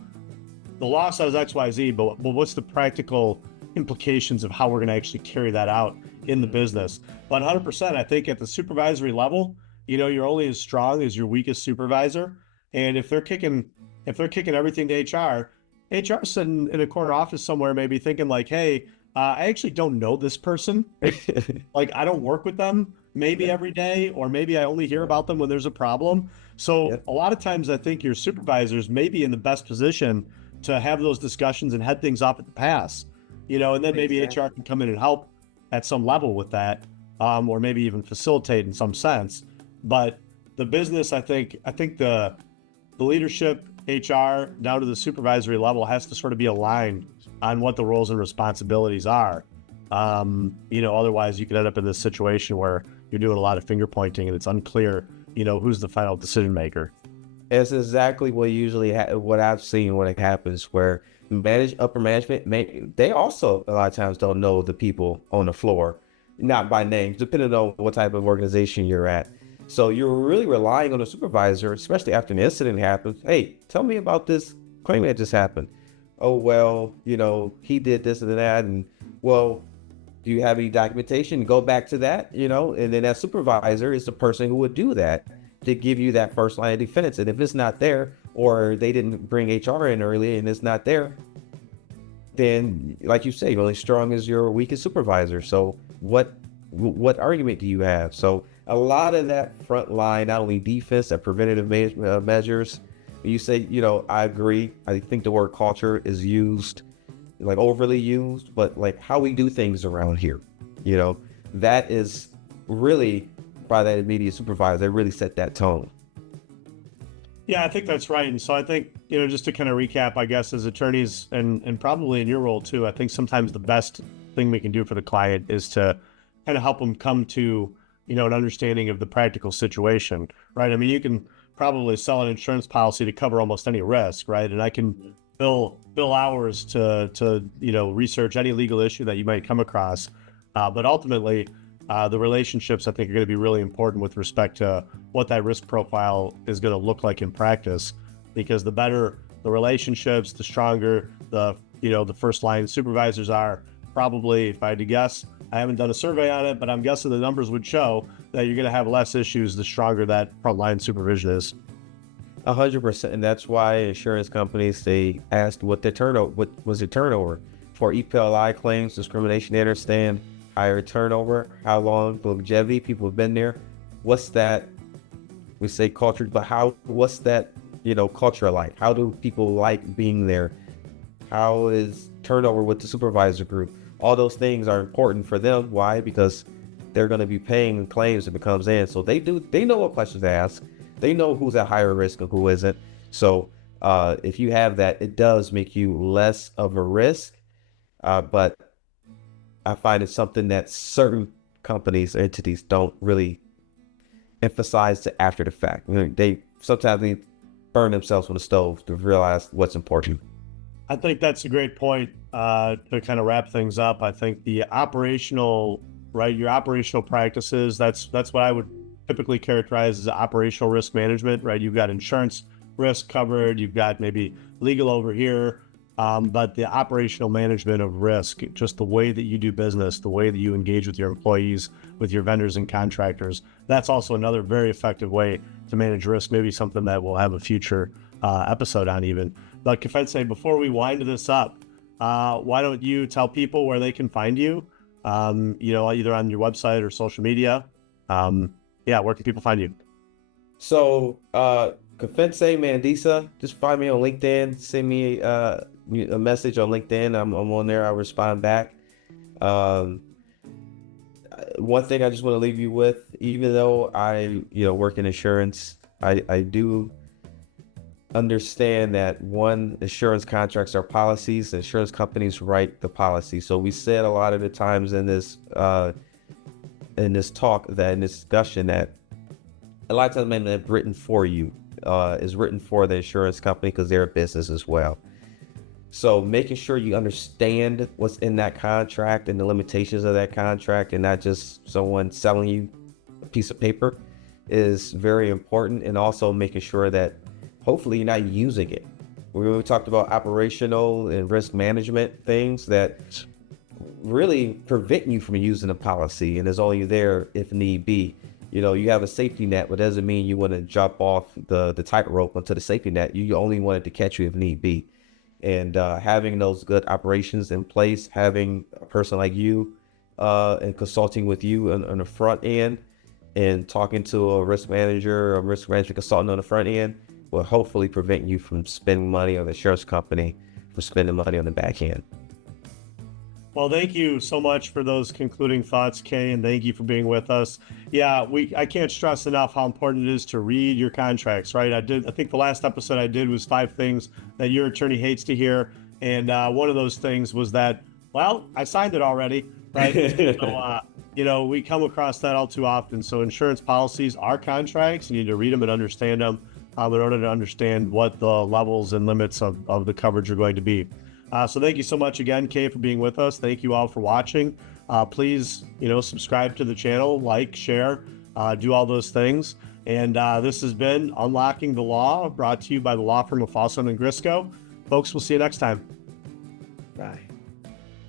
law says X, Y, Z, but what's the practical implications of how we're going to actually carry that out in the business? But 100%, I think at the supervisory level, you're only as strong as your weakest supervisor. And if they're kicking everything to HR sitting in a corner office somewhere, maybe thinking like, hey, I actually don't know this person. Like I don't work with them maybe every day, or maybe I only hear about them when there's a problem. So a lot of times I think your supervisors may be in the best position to have those discussions and head things off at the pass, and then maybe HR can come in and help at some level with that, or maybe even facilitate in some sense. But the business, I think the leadership, HR, down to the supervisory level has to sort of be aligned on what the roles and responsibilities are. Otherwise you could end up in this situation where you're doing a lot of finger pointing and it's unclear, who's the final decision maker. It's exactly what I've seen when it happens, where upper management, they also a lot of times don't know the people on the floor, not by names, depending on what type of organization you're at. So you're really relying on the supervisor, especially after an incident happens. Hey, tell me about this claim that just happened. Oh, well, he did this and that. And well, do you have any documentation? Go back to that, and then that supervisor is the person who would do that to give you that first line of defense. And if it's not there, or they didn't bring HR in early and it's not there, then like you say, you're only strong as your weakest supervisor. So what argument do you have? So a lot of that front line, not only defense and preventative measures, you say, I agree. I think the word culture is used, like overly used, but like how we do things around here, that is really by that immediate supervisor. They really set that tone. Yeah, I think that's right. And so I think, just to kind of recap, I guess, as attorneys and probably in your role too, I think sometimes the best thing we can do for the client is to kind of help them come to, an understanding of the practical situation, right? I mean, you can probably sell an insurance policy to cover almost any risk, right? And I can bill hours to research any legal issue that you might come across. But ultimately, the relationships I think are going to be really important with respect to what that risk profile is going to look like in practice, because the better the relationships, the stronger the first line supervisors are. Probably, if I had to guess, I haven't done a survey on it, but I'm guessing the numbers would show that you're going to have less issues the stronger that frontline supervision is. 100%, and that's why insurance companies, they asked what was the turnover for EPLI claims, discrimination. They understand higher turnover, how long, longevity, people have been there. What's that? We say culture, but what's that? Culture like? How do people like being there? How is turnover with the supervisor group? All those things are important for them. Why? Because they're going to be paying claims if it comes in. So they know what questions to ask. They know who's at higher risk and who isn't. So if you have that, it does make you less of a risk. But I find it's something that certain companies, entities don't really emphasize to after the fact. They sometimes burn themselves on the stove to realize what's important. I think that's a great point to kind of wrap things up. I think the operational, your operational practices, that's what I would typically characterize as operational risk management, right? You've got insurance risk covered, you've got maybe legal over here, but the operational management of risk, just the way that you do business, the way that you engage with your employees, with your vendors and contractors, that's also another very effective way to manage risk, maybe something that we'll have a future episode on even. But Kefentse, before we wind this up, why don't you tell people where they can find you, either on your website or social media? Where can people find you? So, Kefentse Mandisa, just find me on LinkedIn, send me a message on LinkedIn. I'm on there, I'll respond back. One thing I just want to leave you with, even though I work in insurance, I do understand that insurance contracts are policies. Insurance companies write the policy. So we said a lot of the times in this discussion, that a lot of times it's written for you, is written for the insurance company because they're a business as well. So making sure you understand what's in that contract and the limitations of that contract, and not just someone selling you a piece of paper, is very important. And also making sure that hopefully you're not using it. We talked about operational and risk management things that really prevent you from using a policy, and is only there if need be. You have a safety net, but doesn't mean you want to jump off the tightrope onto the safety net. You only want it to catch you if need be. And having those good operations in place, having a person like you and consulting with you on the front end, and talking to a risk manager or a risk management consultant on the front end, will hopefully prevent you from spending money on the insurance company for spending money on the back end. Well, thank you so much for those concluding thoughts, Kay, and thank you for being with us. Yeah, I can't stress enough how important it is to read your contracts, right? I think the last episode I did was 5 things that your attorney hates to hear. And one of those things was that, well, I signed it already, right? So, we come across that all too often. So insurance policies are contracts. You need to read them and understand them in order to understand what the levels and limits of the coverage are going to be. So thank you so much again, Kay, for being with us. Thank you all for watching. Please, subscribe to the channel, like, share, do all those things. And this has been Unlocking the Law, brought to you by the law firm of Fausone and Grysko. Folks, we'll see you next time. Bye.